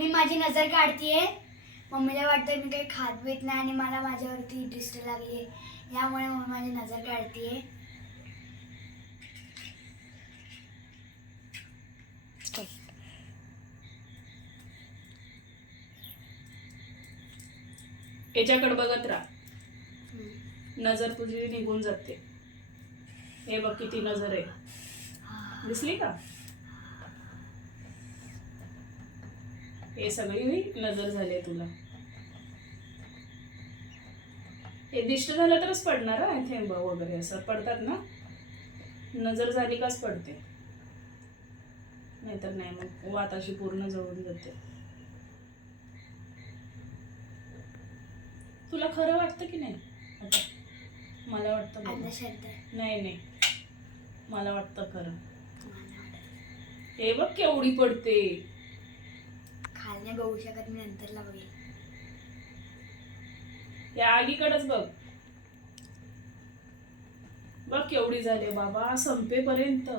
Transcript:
Mummy माझी नजर काढतीये. मम्मीला वाटतं मी काही खात पीत नाही आणि मला माझ्यावरती दृष्टी लागली आहे, यामुळे मम्मी माझी नजर काढतीये. याच्याकडे बघत राहा, नजर तुझी निघून जाते. हे बघ किती नजर आहे, दिसली का? हे सगळी नजर झाली तुला. हे दिष्ट झालं तरच पडणार आहे. थेंब वगैरे असं पडतात ना, नजर झाली काच पडते, नाहीतर नाही मग वात अशी पूर्ण जळून जाते. तुला खरं वाटतं की नाही आता? मला वाटतं नाही नाही, मला वाटतं खरं. हे बघ केवढी पडते. खाली नाही बघू शकत मी, नंतरला बघेल. या आगीकडेच बघ, बघ केवढी झाली बाबा संपेपर्यंत.